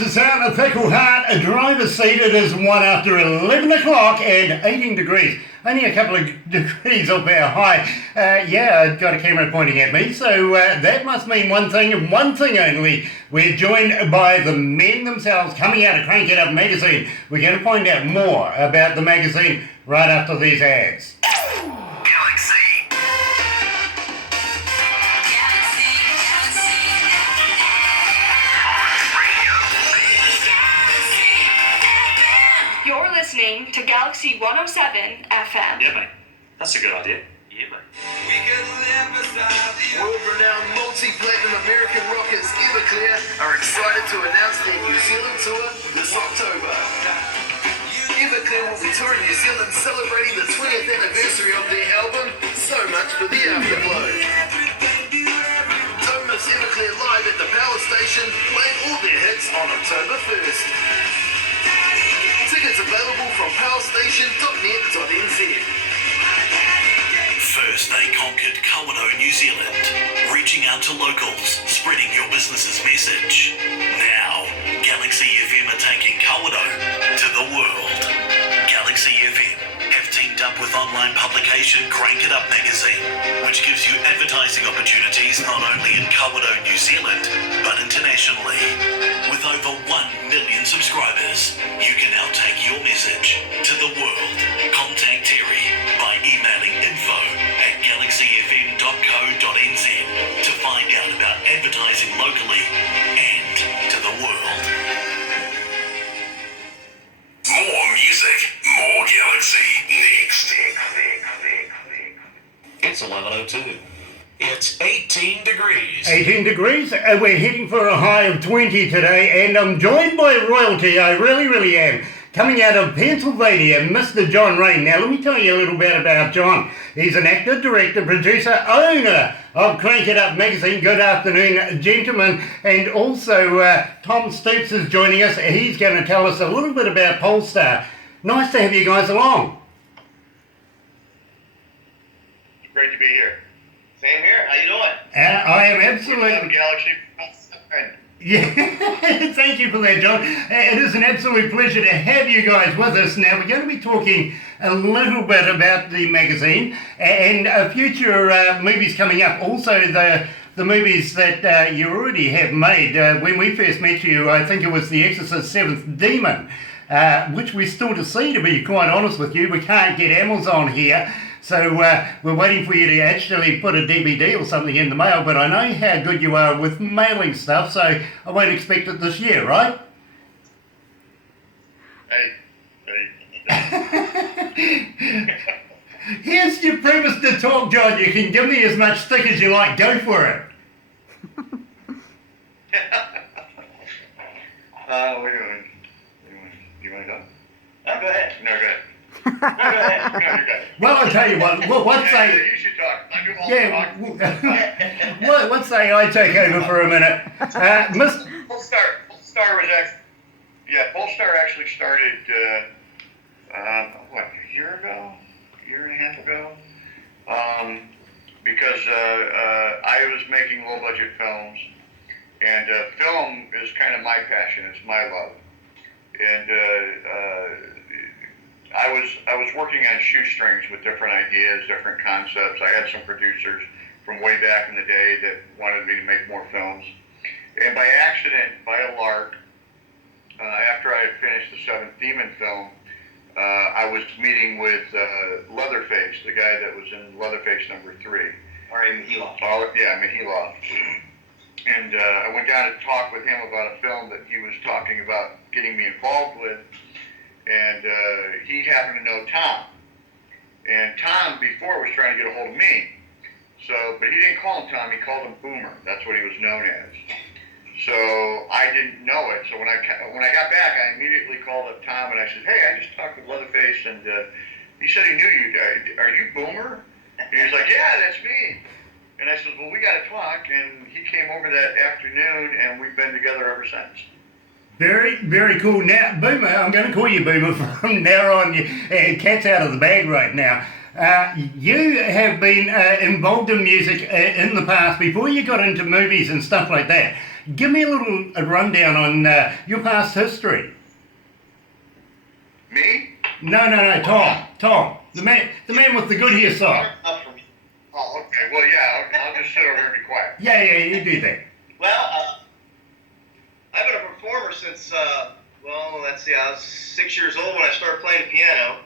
the sound of Pickle Heart, a driver's seat. It is 11 o'clock and 18 degrees. Only a couple of degrees up our high. I've got a camera pointing at me, so that must mean one thing and one thing only. We're joined by the men themselves coming out of Crank It Up magazine. We're going to find out more about the magazine right after these ads. Listening to Galaxy107 FM. Yeah, mate. That's a good idea. Yeah, mate. World-renowned multi-platinum American rockers Everclear are excited to announce their New Zealand tour this October. Everclear will be touring New Zealand celebrating the 20th anniversary of their album, So Much for the Afterglow. Don't miss Everclear live at the Power Station, playing all their hits on October 1st. Tickets available from powerstation.net.nz. First they conquered Kawerau, New Zealand, reaching out to locals, spreading your business's message. Now, Galaxy FM are taking Kawerau to the world. Galaxy FM have teamed up with online publication Crank It Up magazine, which gives you advertising opportunities not only in Kawerau, New Zealand, but internationally. With over 1 million subscribers, you can now take your message to the world. Contact Terry by emailing info@galaxyfm.co.nz to find out about advertising locally and to the world. More music, more Galaxy. Next. It's 11:02. It's 18 degrees. 18 degrees. We're heading for a high of 20 today, and I'm joined by royalty. I really am. Coming out of Pennsylvania, Mr. John Rain. Now, let me tell you a little bit about John. He's an actor, director, producer, owner of Crank It Up magazine. Good afternoon, gentlemen. And also, Tom Stoops is joining us. He's going to tell us a little bit about Polestar. Nice to have you guys along. It's great to be here. Same here. How you doing? I am absolutely... Galaxy. Yeah, thank you for that, John. It is an absolute pleasure to have you guys with us. Now, we're going to be talking a little bit about the magazine and future movies coming up. Also, the movies that you already have made. When we first met you, I think it was The Exorcist 7th Demon, which we're still to see, to be quite honest with you. We can't get Amazon here. So we're waiting for you to actually put a DVD or something in the mail, but I know how good you are with mailing stuff, so I won't expect it this year, right? Hey. Here's your premise to talk, John. You can give me as much stick as you like. Go for it. What are you doing? You want to go? No, go ahead. No, go ahead. No, go ahead. No, you're good. Well, I'll tell you what. Let's say... You should talk. I do all the talking. Let's say I take over for a minute. Polestar was actually... Yeah, Polestar actually started, a year ago? A year and a half ago? Because I was making low-budget films, and film is kind of my passion. It's my love. And I was working on shoestrings with different ideas, different concepts. I had some producers from way back in the day that wanted me to make more films. And by accident, by a lark, after I had finished the 7th Demon film, I was meeting with Leatherface, the guy that was in Leatherface number 3. R.A. Mihila. Mihila. And I went down to talk with him about a film that he was talking about getting me involved with. And he happened to know Tom. And Tom before was trying to get a hold of me. But he didn't call him Tom, he called him Boomer. That's what he was known as. So I didn't know it. So when I got back, I immediately called up Tom and I said, hey, I just talked with Leatherface and he said he knew you. Are you Boomer? And he was like, yeah, that's me. And I said, well, we got to talk. And he came over that afternoon and we've been together ever since. Very, very cool. Now, Boomer, I'm going to call you Boomer from now on. Cat's out of the bag right now. You have been involved in music in the past before you got into movies and stuff like that. Give me a rundown on your past history. Me? No, Tom. The man with the good hair side. Oh, okay. Well, yeah, I'll just sit over here and be quiet. Yeah, you do that. Well, I've been a performer since, let's see, I was 6 years old when I started playing the piano.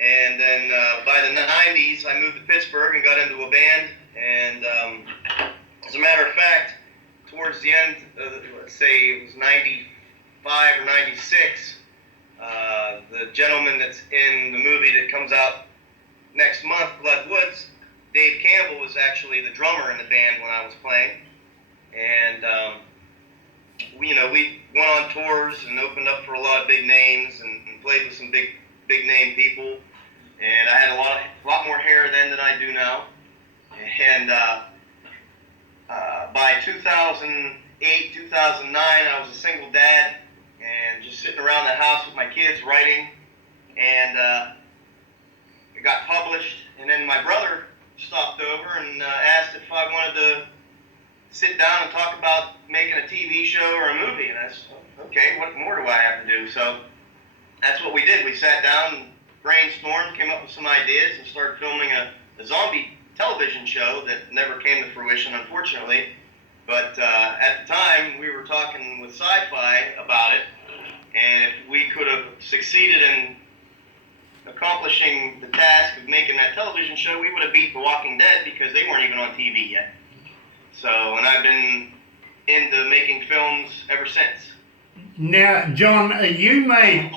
And then by the 90s, I moved to Pittsburgh and got into a band. And as a matter of fact, towards the end, let's say it was 95 or 96, the gentleman that's in the movie that comes out next month, Blood Woods, Dave Campbell, was actually the drummer in the band when I was playing. And we went on tours and opened up for a lot of big names and played with some big name people. And I had a lot more hair then than I do now. And by 2008, 2009, I was a single dad and just sitting around the house with my kids writing. And it got published. And then my brother stopped over and asked if I wanted to sit down and talk about making a TV show or a movie. And I said, okay, what more do I have to do? So that's what we did. We sat down and brainstormed, came up with some ideas, and started filming a zombie television show that never came to fruition, unfortunately. But at the time, we were talking with Sci-Fi about it, and if we could have succeeded in accomplishing the task of making that television show, we would have beat The Walking Dead because they weren't even on TV yet. So, and I've been into making films ever since. Now, John, you made...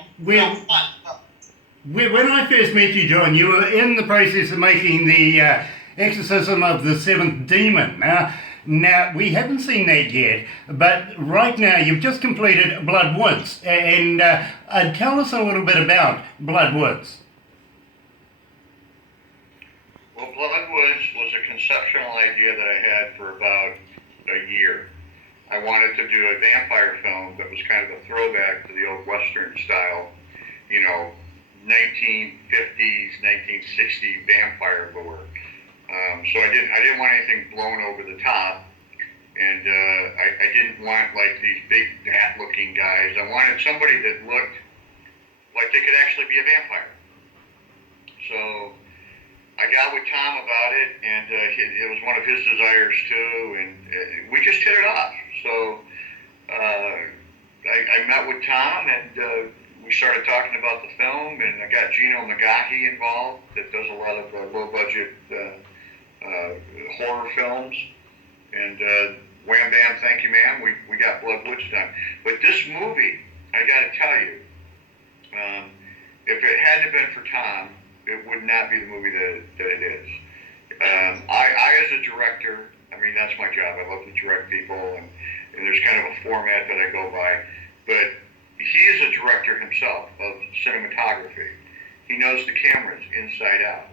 When I first met you, John, you were in the process of making the Exorcism of the Seventh Demon. Now, we haven't seen that yet, but right now you've just completed Blood Woods. And tell us a little bit about Blood Woods. Well, Blood Woods was a conceptual idea that I had for about a year. I wanted to do a vampire film that was kind of a throwback to the old Western style, 1950s, 1960s vampire lore. So I didn't want anything blown over the top, and I didn't want like these big bat-looking guys. I wanted somebody that looked like they could actually be a vampire. So I got with Tom about it, and it was one of his desires too, and we just hit it off. So I met with Tom, and we started talking about the film, and I got Gino Magahi involved that does a lot of low-budget horror films. And wham bam, thank you ma'am, we got Blood Woods done. But this movie, I got to tell you, if it hadn't been for Tom, it would not be the movie that it is. I as a director, that's my job. I love to direct people, and there's kind of a format that I go by. But he is a director himself of cinematography. He knows the cameras inside out.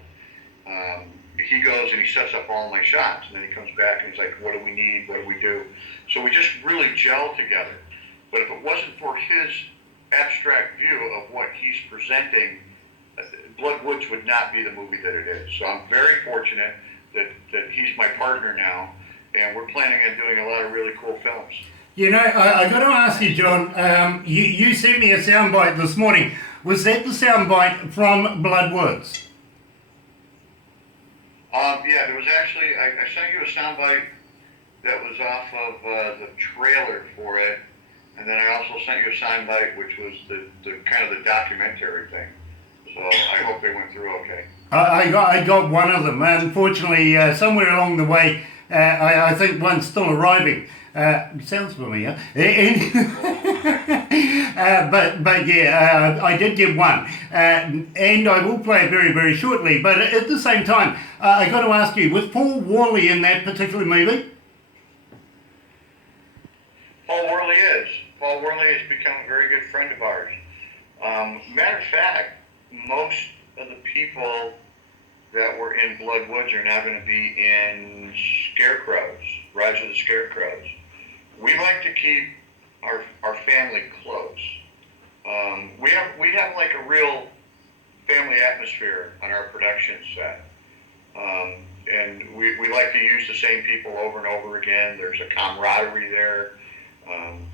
He goes and he sets up all my shots, and then he comes back and he's like, what do we need? What do we do? So we just really gel together. But if it wasn't for his abstract view of what he's presenting, Blood Woods would not be the movie that it is. So I'm very fortunate that he's my partner now, and we're planning on doing a lot of really cool films. I got to ask you, John, you sent me a soundbite this morning. Was that the soundbite from Blood Woods? Yeah, there was actually, I sent you a soundbite that was off of the trailer for it, and then I also sent you a soundbite which was the kind of the documentary thing. So I hope they went through okay. I got one of them. Unfortunately, somewhere along the way, I think one's still arriving. Sounds familiar. But yeah, I did get one. And I will play it very, very shortly. But at the same time, I got to ask you, was Paul Worley in that particular movie? Paul Worley is. Paul Worley has become a very good friend of ours. Matter of fact, most of the people that were in Blood Woods are now going to be in Scarecrows, Rise of the Scarecrows. We like to keep our family close. We have like a real family atmosphere on our production set. And we like to use the same people over and over again. There's a camaraderie there.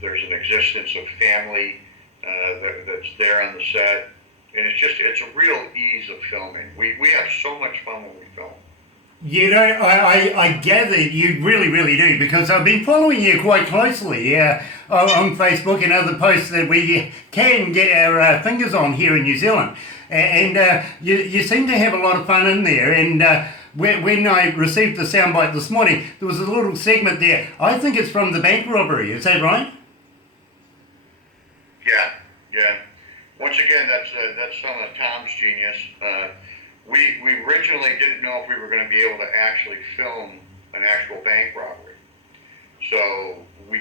There's an existence of family that's there on the set. And it's a real ease of filming. We have so much fun when we film. You know, I gather you really, really do, because I've been following you quite closely on Facebook and other posts that we can get our fingers on here in New Zealand. And you seem to have a lot of fun in there. And when I received the soundbite this morning, there was a little segment there. I think it's from the bank robbery. Is that right? Yeah. Once again, that's some of Tom's genius. We originally didn't know if we were going to be able to actually film an actual bank robbery. So we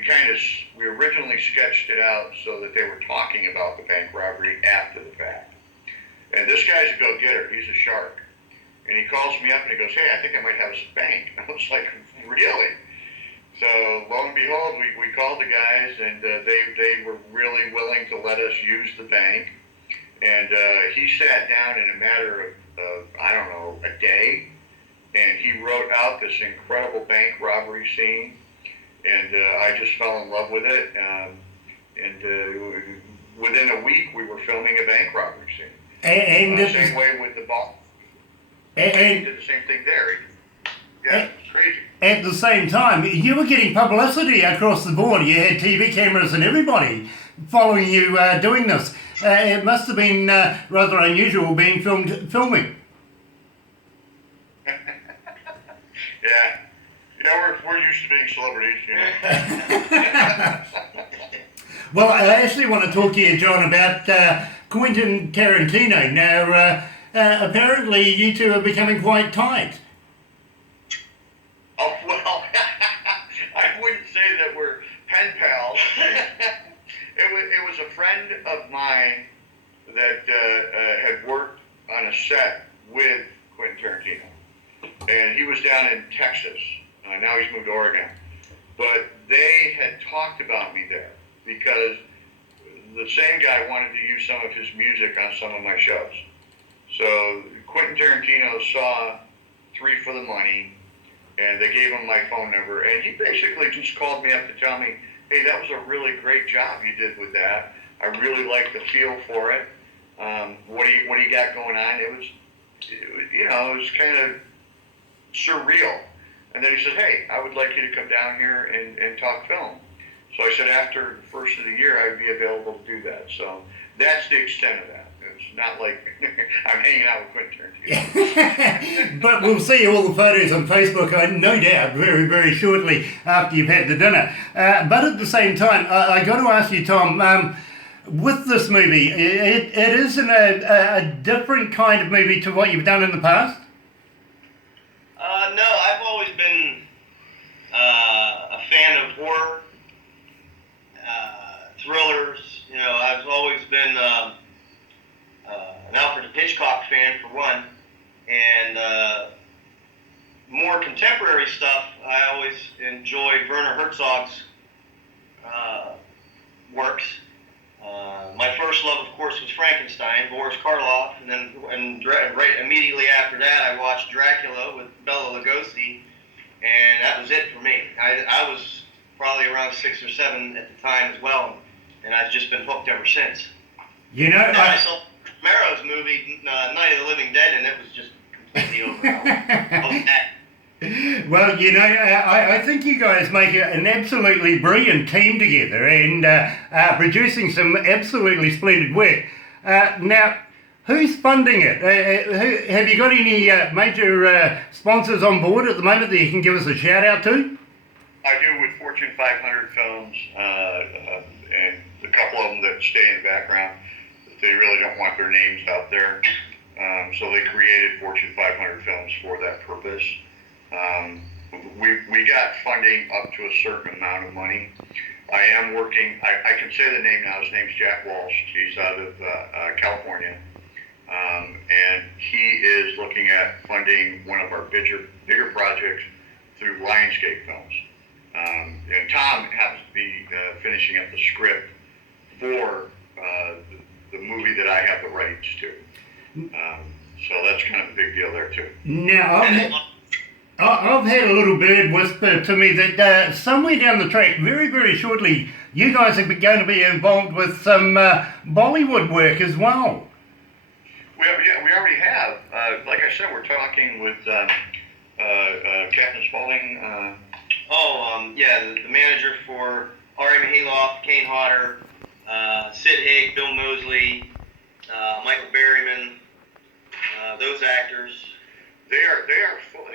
originally sketched it out so that they were talking about the bank robbery after the fact. And this guy's a go-getter. He's a shark. And he calls me up and he goes, "Hey, I think I might have a bank." I was like, "Really?" So lo and behold, we called the guys, and they were really willing to let us use the bank. And he sat down in a matter of I don't know, a day, and he wrote out this incredible bank robbery scene, and I just fell in love with it. And within a week, we were filming a bank robbery scene. And same way with the ball. And he did the same thing there. Yeah, it's crazy. At the same time, you were getting publicity across the board. You had TV cameras and everybody following you doing this. It must have been rather unusual being filming. Yeah, we're used to being celebrities, you know. Well, I actually want to talk to you, John, about Quentin Tarantino. Now, apparently you two are becoming quite tight. Oh, well, I wouldn't say that we're pen pals. It was a friend of mine that had worked on a set with Quentin Tarantino. And he was down in Texas. Now he's moved to Oregon. But they had talked about me there because the same guy wanted to use some of his music on some of my shows. So Quentin Tarantino saw Three for the Money, and they gave him my phone number. And he basically just called me up to tell me, "Hey, that was a really great job you did with that. I really like the feel for it. What do you got going on?" It was kind of surreal. And then he said, "Hey, I would like you to come down here and talk film." So I said after the first of the year, I'd be available to do that. So that's the extent of that. It's not like I'm hanging out with Quentin Tarantino. But we'll see all the photos on Facebook, no doubt, very, very shortly after you've had the dinner. But at the same time, I got to ask you, Tom, with this movie, it isn't a different kind of movie to what you've done in the past? No, I've always been a fan of horror, thrillers. You know, I've always been an Alfred Hitchcock fan, for one, and more contemporary stuff. I always enjoyed Werner Herzog's works. My first love, of course, was Frankenstein, Boris Karloff, and right immediately after that, I watched Dracula with Bela Lugosi, and that was it for me. I was probably around 6 or 7 at the time as well, and I've just been hooked ever since. You know, I saw Romero's movie, Night of the Living Dead, and it was just completely over. Well, you know, I think you guys make an absolutely brilliant team together and producing some absolutely splendid work. Now, who's funding it? Have you got any major sponsors on board at the moment that you can give us a shout out to? I do with Fortune 500 films, and a couple of them that stay in the background. They really don't want their names out there. So they created Fortune 500 films for that purpose. We got funding up to a certain amount of money. I am working, I can say the name now, his name's Jack Walsh. He's out of California. And he is looking at funding one of our bigger projects through Lionsgate Films. And Tom happens to be finishing up the script for the movie that I have the rights to. So that's kind of a big deal there too. Now, I've had a little bird whisper to me that somewhere down the track, very, very shortly, you guys are going to be involved with some Bollywood work as well. We already have. Like I said, we're talking with Captain Spaulding. The manager for Ari Mahiloff, Kane Hodder, Sid Haig, Bill Mosley, Michael Berryman, those actors. They are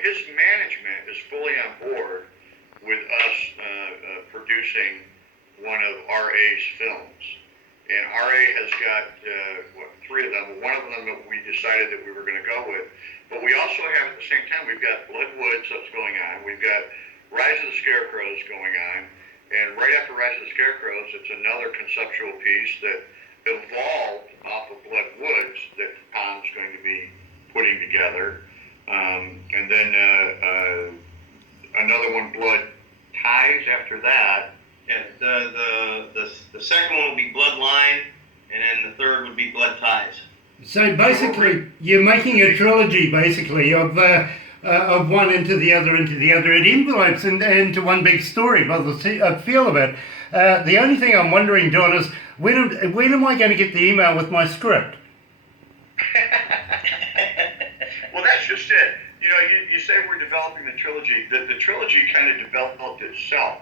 his management is fully on board with us producing one of RA's films. And RA has got, three of them. One of them that we decided that we were going to go with. But we also have, at the same time, we've got Blood Woods that's going on. We've got Rise of the Scarecrows going on. And right after Rise of the Scarecrows, it's another conceptual piece that evolved off of Blood Woods that Tom's going to be putting together. And then another one, Blood Ties, after that. Yeah, the second one will be Bloodline, and then the third would be Blood Ties. So basically, you're making a trilogy, basically, of one into the other. It envelopes into one big story by the feel of it. The only thing I'm wondering, John, is when am I going to get the email with my script? Well, that's just it. You know, you say we're developing the trilogy. The trilogy kind of developed itself.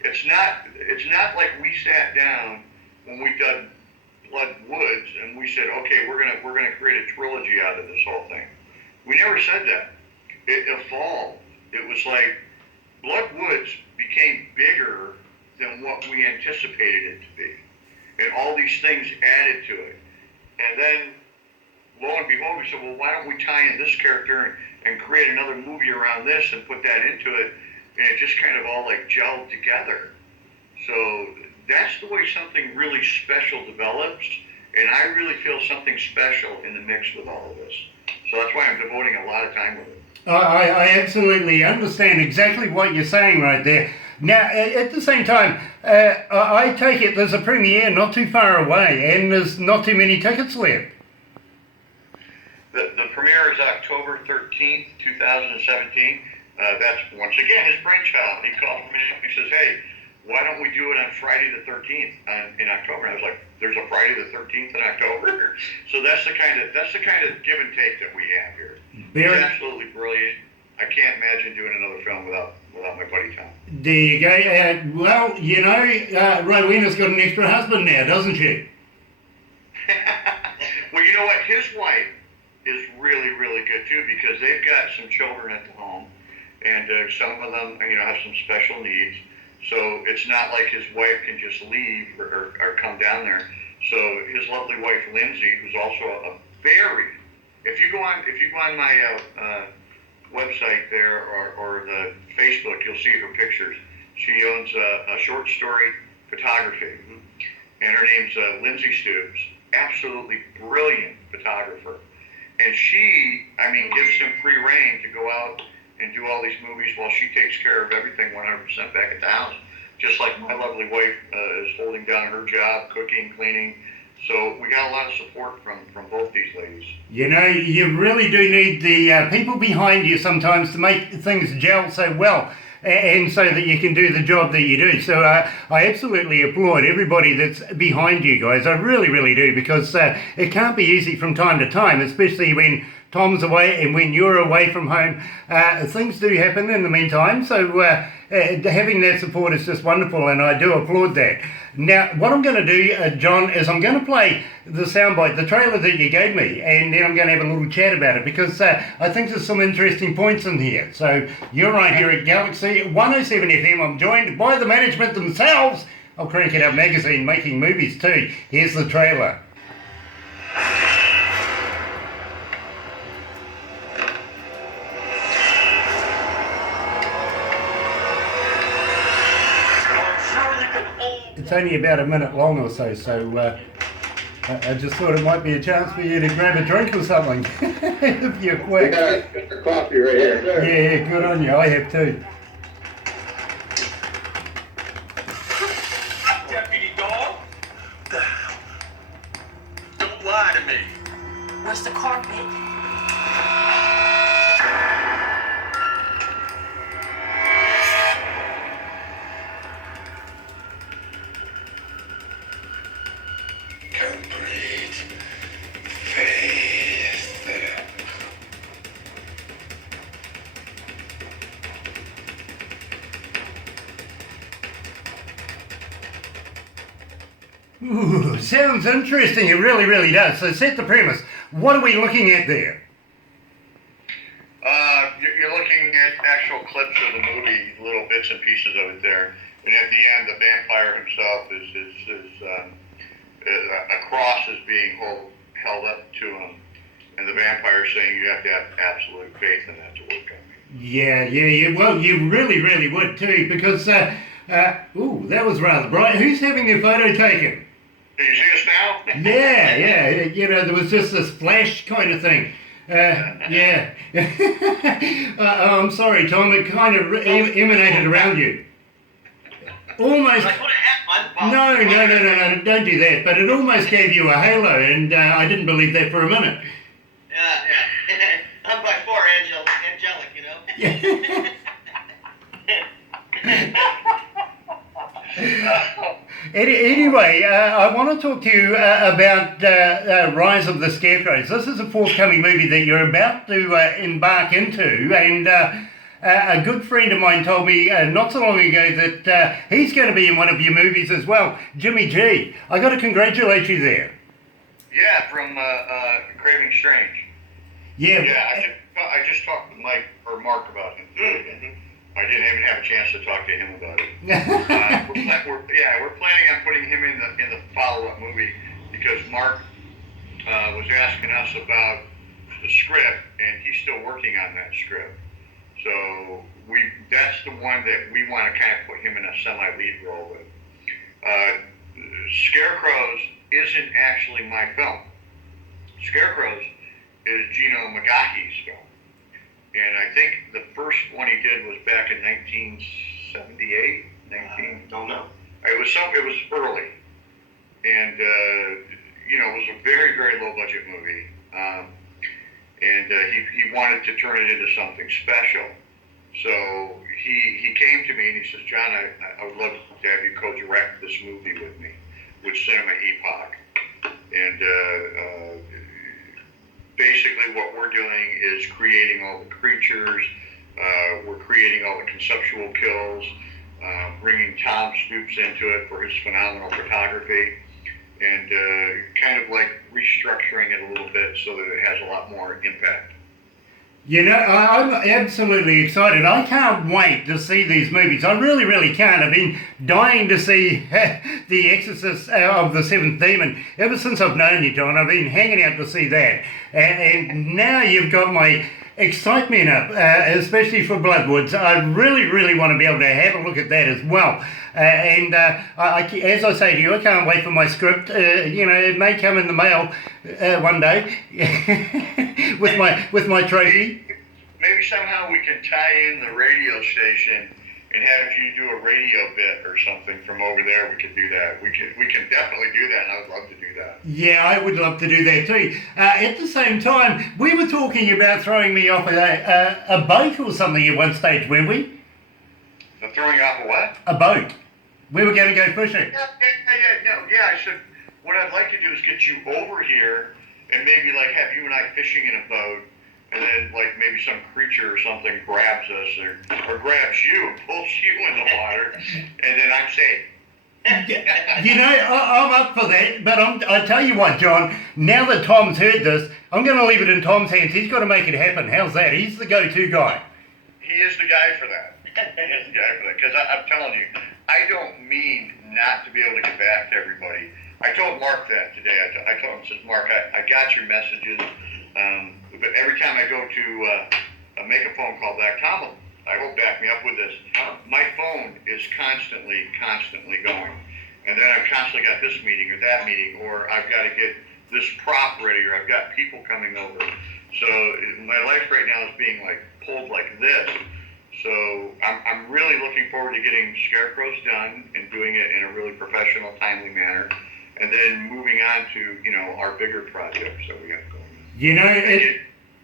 It's not like we sat down when we did Blood Woods and we said, okay, we're gonna create a trilogy out of this whole thing. We never said that. It evolved. It was like Blood Woods became bigger than what we anticipated it to be, and all these things added to it. And then, lo and behold, we said, well, why don't we tie in this character and create another movie around this and put that into it? And it just kind of all like gelled together. So that's the way something really special develops, and I really feel something special in the mix with all of this. So that's why I'm devoting a lot of time with it. I absolutely understand exactly what you're saying right there. Now, at the same time, I take it there's a premiere not too far away, and there's not too many tickets left. The premiere is October 13th, 2017. That's, once again, his brainchild. He called me and he says, hey, why don't we do it on Friday the 13th in October? And I was like, there's a Friday the 13th in October? So that's the kind of give and take that we have here. He's absolutely brilliant. I can't imagine doing another film without my buddy Tom. There you go. Well, you know, Rowena's got an extra husband now, doesn't she? Well, you know what? His wife is really, really good too, because they've got some children at the home. And some of them, you know, have some special needs. So it's not like his wife can just leave or come down there. So his lovely wife, Lindsay, who's also a very, if you go on my website there or the Facebook, you'll see her pictures. She owns a short story photography, and her name's Lindsay Stoops. Absolutely brilliant photographer. And she, gives him free reign to go out and do all these movies while she takes care of everything 100% back at the house. Just like my lovely wife is holding down her job, cooking, cleaning. So we got a lot of support from both these ladies. You know, you really do need the people behind you sometimes to make things gel so well, and so that you can do the job that you do. So I absolutely applaud everybody that's behind you guys. I really, really do, because it can't be easy from time to time, especially when Tom's away and when you're away from home. Things do happen in the meantime, so having that support is just wonderful, and I do applaud that. Now, what I'm going to do, John, is I'm going to play the soundbite, the trailer that you gave me, and then I'm going to have a little chat about it, because I think there's some interesting points in here. So you're right here at Galaxy 107 FM. I'm joined by the management themselves. I'll Crank It Up magazine, making movies too. Here's the trailer. It's only about a minute long or so, I just thought it might be a chance for you to grab a drink or something, if you're quick. I got a coffee right here. Yeah, good on you. I have too. Deputy Dog? Don't lie to me. Where's the carpet? Ooh, sounds interesting. It really, really does. So set the premise. What are we looking at there? You're looking at actual clips of the movie, little bits and pieces of it there. And at the end, the vampire himself a cross is being held up to him. And the vampire is saying you have to have absolute faith in that to work on me. Yeah. Well, you really, really would too, because, ooh, that was rather bright. Who's having their photo taken? Can you see us now? Yeah, you know, there was just this flash kind of thing. Yeah. I'm sorry, Tom, it kind of emanated around you. Almost. I put a hat on. No, don't do that. But it almost gave you a halo, and I didn't believe that for a minute. Yeah. I'm by far angelic, you know? Anyway, I want to talk to you about Rise of the Scarecrows. This is a forthcoming movie that you're about to embark into, and a good friend of mine told me not so long ago that he's going to be in one of your movies as well, Jimmy G. I got to congratulate you there. Yeah, from Craving Strange. Yeah. Yeah, I just talked with Mark about him. I didn't even have a chance to talk to him about it. We're planning on putting him in the follow-up movie because Mark was asking us about the script, and he's still working on that script. So that's the one that we want to kind of put him in a semi-lead role with. Scarecrows isn't actually my film. Scarecrows is Gino Magaki's film. And I think the first one he did was back in 1978. Don't know. It was early, and it was a very, very low budget movie. He wanted to turn it into something special. So he came to me and he says, John, I would love to have you co-direct this movie with me, with Cinema Epoch. And basically what we're doing is creating all the creatures, we're creating all the conceptual kills, bringing Tom Stoops into it for his phenomenal photography, and kind of like restructuring it a little bit so that it has a lot more impact. You know, I'm absolutely excited. I can't wait to see these movies. I really, really can't. I've been dying to see The Exorcist of the Seventh Demon ever since I've known you, John. I've been hanging out to see that. And now you've got my excitement up, especially for Bloodwoods. I really, really want to be able to have a look at that as well. As I say to you, I can't wait for my script. It may come in the mail one day with my trophy. Maybe somehow we can tie in the radio station and have you do a radio bit or something from over there. We could do that. We can definitely do that, and I would love to do that. Yeah, I would love to do that too. At the same time, we were talking about throwing me off a boat or something at one stage, weren't we? The throwing off a what? A boat. We were going to go fishing. Yeah. I said, what I'd like to do is get you over here and maybe like have you and I fishing in a boat, and then like maybe some creature or something grabs us or grabs you and pulls you in the water, and then I'm safe. I'm up for that, but I tell you what, John, now that Tom's heard this, I'm going to leave it in Tom's hands. He's got to make it happen. How's that? He's the go-to guy. He is the guy for that. Because I'm telling you, I don't mean not to be able to get back to everybody. I told Mark that today. I told him, says, Mark, I got your messages, but every time I go to make a phone call back, Tom, I will back me up with this. My phone is constantly going. And then I've constantly got this meeting or that meeting, or I've got to get this prop ready, or I've got people coming over. So my life right now is being like pulled like this. So I'm really looking forward to getting Scarecrows done and doing it in a really professional, timely manner, and then moving on to our bigger projects that we got going.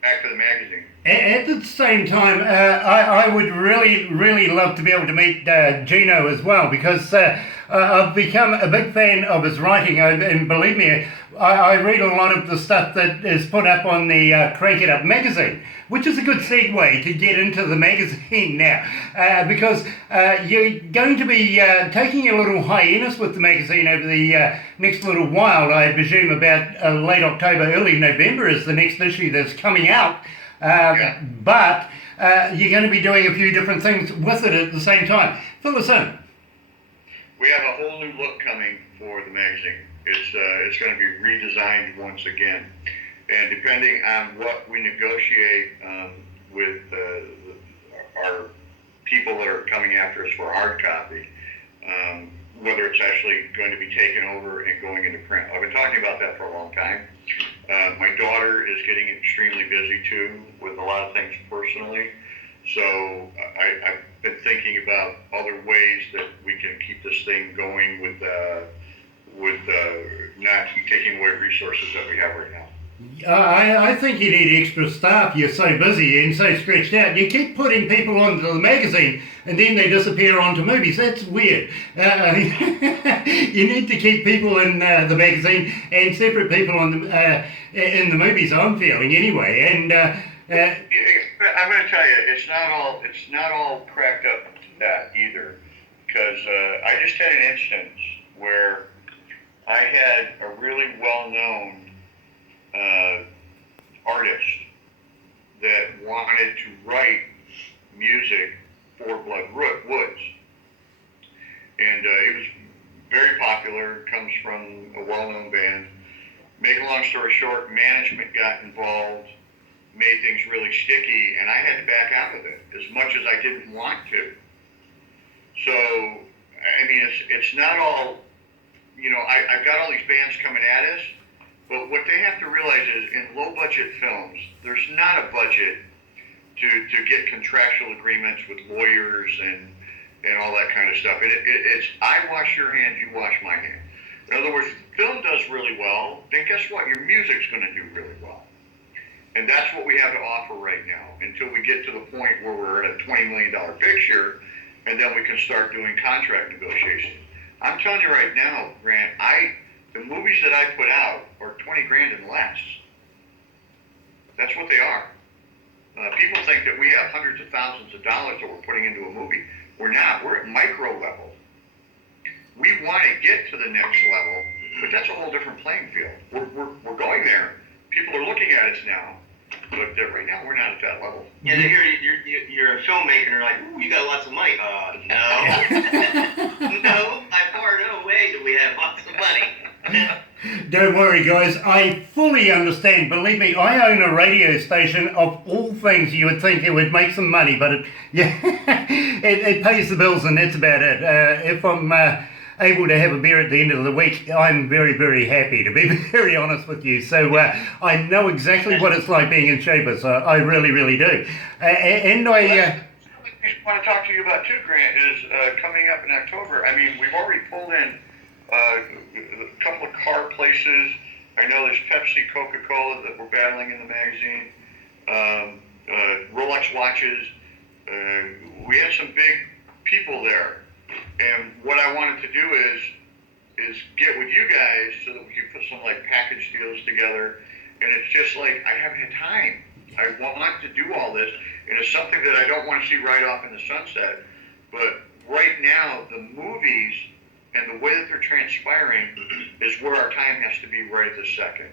Back to the magazine. At the same time, I would really, really love to be able to meet Gino as well, because I've become a big fan of his writing, and believe me, I read a lot of the stuff that is put up on the Crank It Up magazine, which is a good segue to get into the magazine now, because you're going to be taking a little hiatus with the magazine over the next little while. I presume about late October, early November is the next issue that's coming out, but you're going to be doing a few different things with it at the same time. Fill us in. We have a whole new look coming for the magazine. It's going to be redesigned once again, and depending on what we negotiate with our people that are coming after us for hard copy, whether it's actually going to be taken over and going into print. I've been talking about that for a long time. My daughter is getting extremely busy too with a lot of things personally, so I've been thinking about other ways that we can keep this thing going with not taking away resources that we have right now. I think you need extra staff. You're so busy and so stretched out. You keep putting people onto the magazine and then they disappear onto movies. That's weird. You need to keep people in the magazine and separate people on in the movies, I'm feeling anyway. And I'm going to tell you, it's not all cracked up to that either, because I just had an instance where I had a really well-known artist that wanted to write music for Blood Woods, and he was very popular, comes from a well-known band. Make a long story short, management got involved, made things really sticky, and I had to back out of it as much as I didn't want to. So, I mean, it's not all, I've got all these bands coming at us, but what they have to realize is in low-budget films, there's not a budget to get contractual agreements with lawyers and all that kind of stuff. And it's I wash your hands, you wash my hands. In other words, if film does really well, then guess what? Your music's going to do really well. And that's what we have to offer right now until we get to the point where we're at a $20 million picture, and then we can start doing contract negotiations. I'm telling you right now, Grant, the movies that I put out are 20 grand and less. That's what they are. People think that we have hundreds of thousands of dollars that we're putting into a movie. We're not. We're at micro level. We want to get to the next level, but that's a whole different playing field. We're going there. People are looking at us now, but right now we're not at that level. Yeah, they hear you're a filmmaker and they're like, ooh, you got lots of money. No. No, by far no way do we have lots of money. don't worry, guys. I fully understand. Believe me, I own a radio station. Of all things, you would think it would make some money, but it pays the bills, and that's about it. If I'm able to have a beer at the end of the week, I'm very, very happy, to be very honest with you. So I know exactly what it's like being in showbiz. I really, really do. And I just want to talk to you about too, Grant, is coming up in October. I mean, we've already pulled in a couple of car places. I know there's Pepsi, Coca-Cola that we're battling in the magazine. Rolex watches. We had some big people there. And what I wanted to do is get with you guys so that we could put some like package deals together. And it's just like I haven't had time. I want to do all this, and it's something that I don't want to see right off in the sunset. But right now, the movies and the way that they're transpiring is where our time has to be right this second.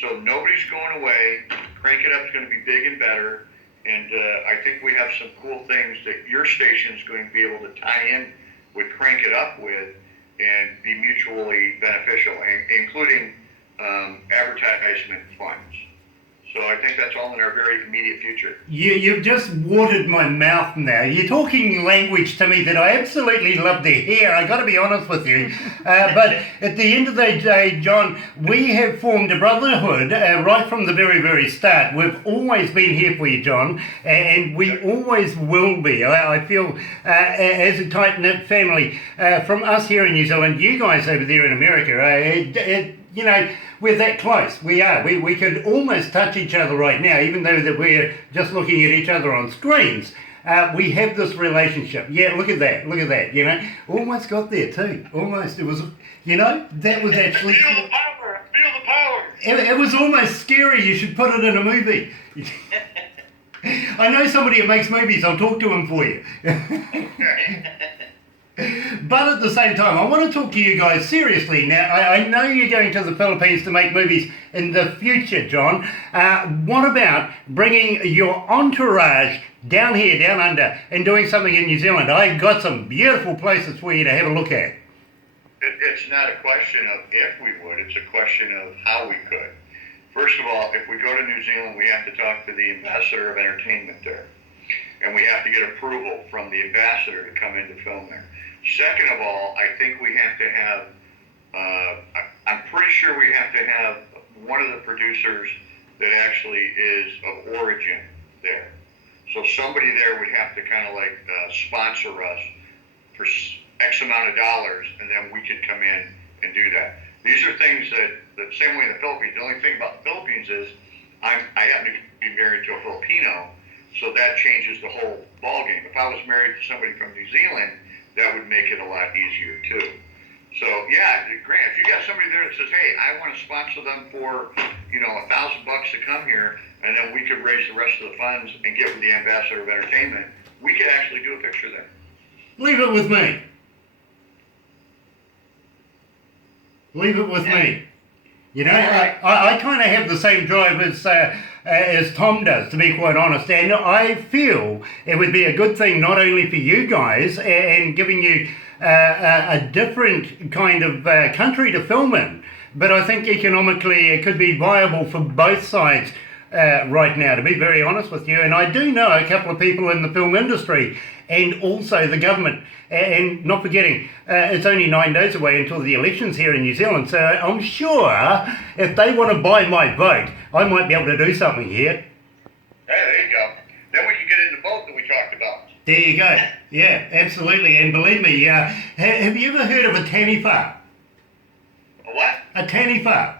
So nobody's going away. Crank It Up is going to be big and better. And I think we have some cool things that your station's going to be able to tie in with Crank It Up with and be mutually beneficial, including advertisement funds. So I think that's all in our very immediate future. You've just watered my mouth now. You're talking language to me that I absolutely love to hear. I got to be honest with you. But at the end of the day, John, we have formed a brotherhood right from the very, very start. We've always been here for you, John, and we always will be. I feel as a tight-knit family from us here in New Zealand, you guys over there in America, you know, we're that close. We are. We could almost touch each other right now, even though that we're just looking at each other on screens. we have this relationship. Yeah, look at that, you know. Almost got there too. Almost. It was, you know, that was actually... Feel the power. Feel the power. It was almost scary. You should put it in a movie. I know somebody that makes movies. I'll talk to him for you. But at the same time, I want to talk to you guys seriously. Now, I know you're going to the Philippines to make movies in the future, John. What about bringing your entourage down here, down under, and doing something in New Zealand? I've got some beautiful places for you to have a look at. It's not a question of if we would, it's a question of how we could. First of all, if we go to New Zealand, we have to talk to the ambassador of entertainment there. And we have to get approval from the ambassador to come in to film there. Second of all, I think we have to have, I'm pretty sure we have to have one of the producers that actually is of origin there. So somebody there would have to kind of like sponsor us for X amount of dollars, and then we could come in and do that. These are things that, the same way in the Philippines, the only thing about the Philippines is I happen to be married to a Filipino, so that changes the whole ballgame. If I was married to somebody from New Zealand, that would make it a lot easier too. So yeah, Grant, if you got somebody there that says, hey, I want to sponsor them for, you know, $1,000 to come here, and then we could raise the rest of the funds and get with the ambassador of entertainment, we could actually do a picture there. Leave it with me. Leave it with me. You know, I kind of have the same drive as Tom does, to be quite honest, and I feel it would be a good thing not only for you guys and giving you a different kind of country to film in, but I think economically it could be viable for both sides right now, to be very honest with you. And I do know a couple of people in the film industry and also the government. And not forgetting, it's only 9 days away until the elections here in New Zealand, so I'm sure if they want to buy my vote, I might be able to do something here. Hey, there you go. Then we can get in the boat that we talked about. There you go. Yeah, absolutely. And believe me, have you ever heard of a taniwha? A what? A taniwha.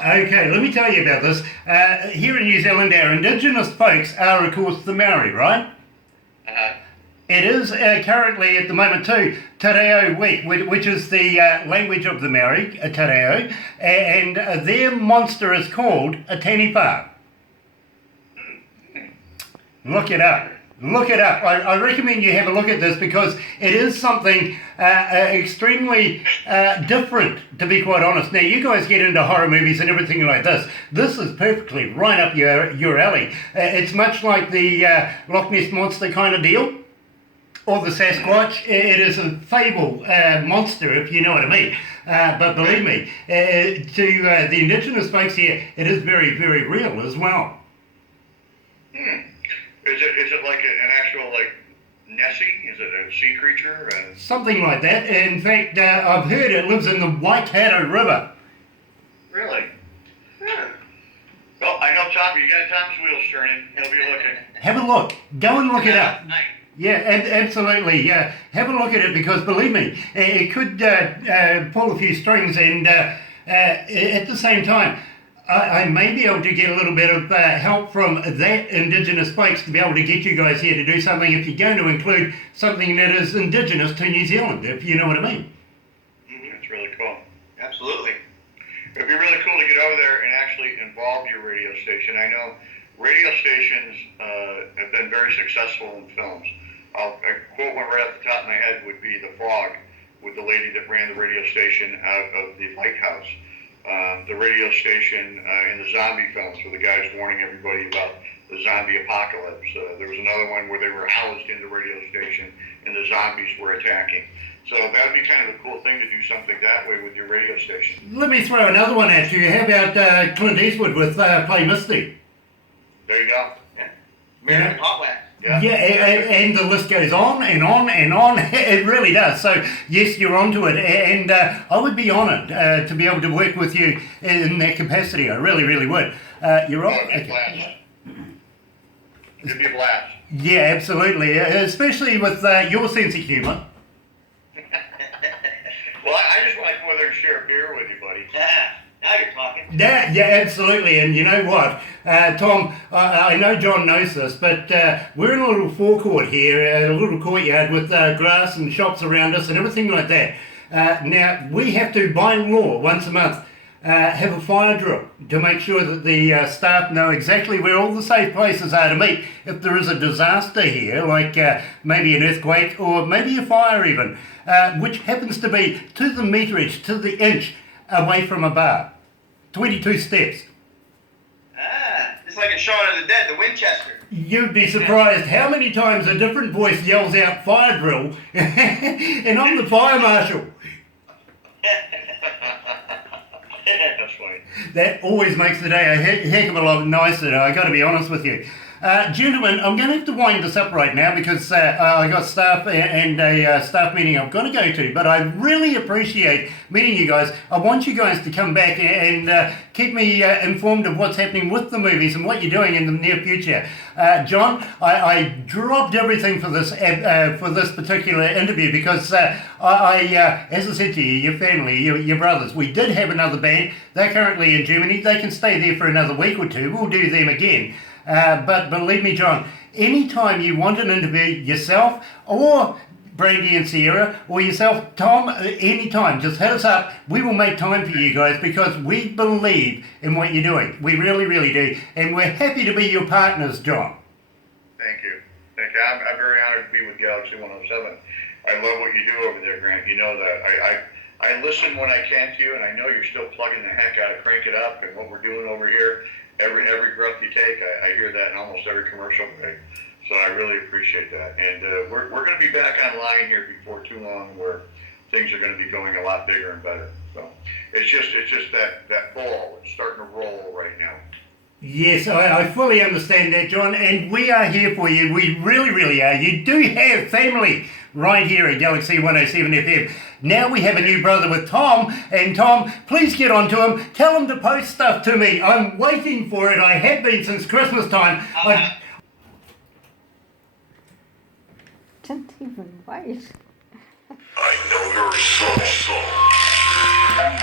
Okay, let me tell you about this. Here in New Zealand, our indigenous folks are, of course, the Maori, right? Uh-huh. It is currently, at the moment too, Te Reo week, which is the language of the Maori, Te Reo, and their monster is called a taniwha. Look it up. Look it up. I recommend you have a look at this because it is something extremely different, to be quite honest. Now, you guys get into horror movies and everything like this. This is perfectly right up your alley. It's much like the Loch Ness Monster kind of deal, or the Sasquatch. It is a fable monster, if you know what I mean. But believe me, to the indigenous folks here, it is very, very real as well. Is it like an actual, like, Nessie? Is it a sea creature? Something like that. In fact, I've heard it lives in the Waikato River. Really? Yeah. Well, I know Tom, you got Tom's wheels turning. He'll be looking. Have a look. Go and look it up. Nice. Yeah, absolutely. Yeah, have a look at it because believe me, it could pull a few strings, and at the same time, I may be able to get a little bit of help from that indigenous folks to be able to get you guys here to do something if you're going to include something that is indigenous to New Zealand, if you know what I mean. That's really cool. Absolutely. It'd be really cool to get over there and actually involve your radio station. I know radio stations have been very successful in films. A quote one right off the top of my head would be The Fog, with the lady that ran the radio station out of the lighthouse. The radio station in the zombie films where the guy's warning everybody about the zombie apocalypse. There was another one where they were housed in the radio station and the zombies were attacking. So that would be kind of a cool thing to do something that way with your radio station. Let me throw another one at you. How about Clint Eastwood with Play Misty? There you go. Yeah. American Hot Wax. Yeah, and the list goes on and on and on. It really does. So, yes, you're onto it. And I would be honoured to be able to work with you in that capacity. I really, really would. You're off. It'd be a blast. It'd be a blast. Yeah, absolutely. Especially with your sense of humour. Well, I just want to go over there and share a beer with you, buddy. Yeah. Now you're talking. Yeah, absolutely. And you know what, Tom, I know John knows this, but we're in a little forecourt here, a little courtyard with grass and shops around us and everything like that. Now, we have to, by law, once a month, have a fire drill to make sure that the staff know exactly where all the safe places are to meet if there is a disaster here, like maybe an earthquake or maybe a fire even, which happens to be to the meterage, to the inch away from a bar. 22 steps. Ah, it's like in Shaun of the Dead, the Winchester. You'd be surprised how many times a different voice yells out fire drill and I'm the fire marshal. That's funny. That always makes the day a heck of a lot nicer, I got to be honest with you. Gentlemen, I'm going to have to wind this up right now because I got staff and a staff meeting I've got to go to, but I really appreciate meeting you guys. I want you guys to come back and keep me informed of what's happening with the movies and what you're doing in the near future. John, I dropped everything for this particular interview because as I said to you, your family, your brothers, we did have another band. They're currently in Germany. They can stay there for another week or two. We'll do them again. But believe me, John, anytime you want an interview yourself or Brandy and Sierra or yourself, Tom, anytime, just hit us up. We will make time for you guys because we believe in what you're doing. We really, really do. And we're happy to be your partners, John. Thank you. Thank you. I'm very honored to be with Galaxy 107. I love what you do over there, Grant. You know that. I listen when I can to you, and I know you're still plugging the heck out of Crank It Up and what we're doing over here. Every breath you take, I hear that in almost every commercial break. So I really appreciate that. And we're going to be back online here before too long where things are going to be going a lot bigger and better. So it's just that ball. It's starting to roll right now. Yes, I fully understand that, John, and we are here for you. We really, really are. You do have family right here at Galaxy 107 FM. Now we have a new brother with Tom, and Tom, please get on to him. Tell him to post stuff to me. I'm waiting for it. I have been since Christmas time. Didn't even wait. I know your soul.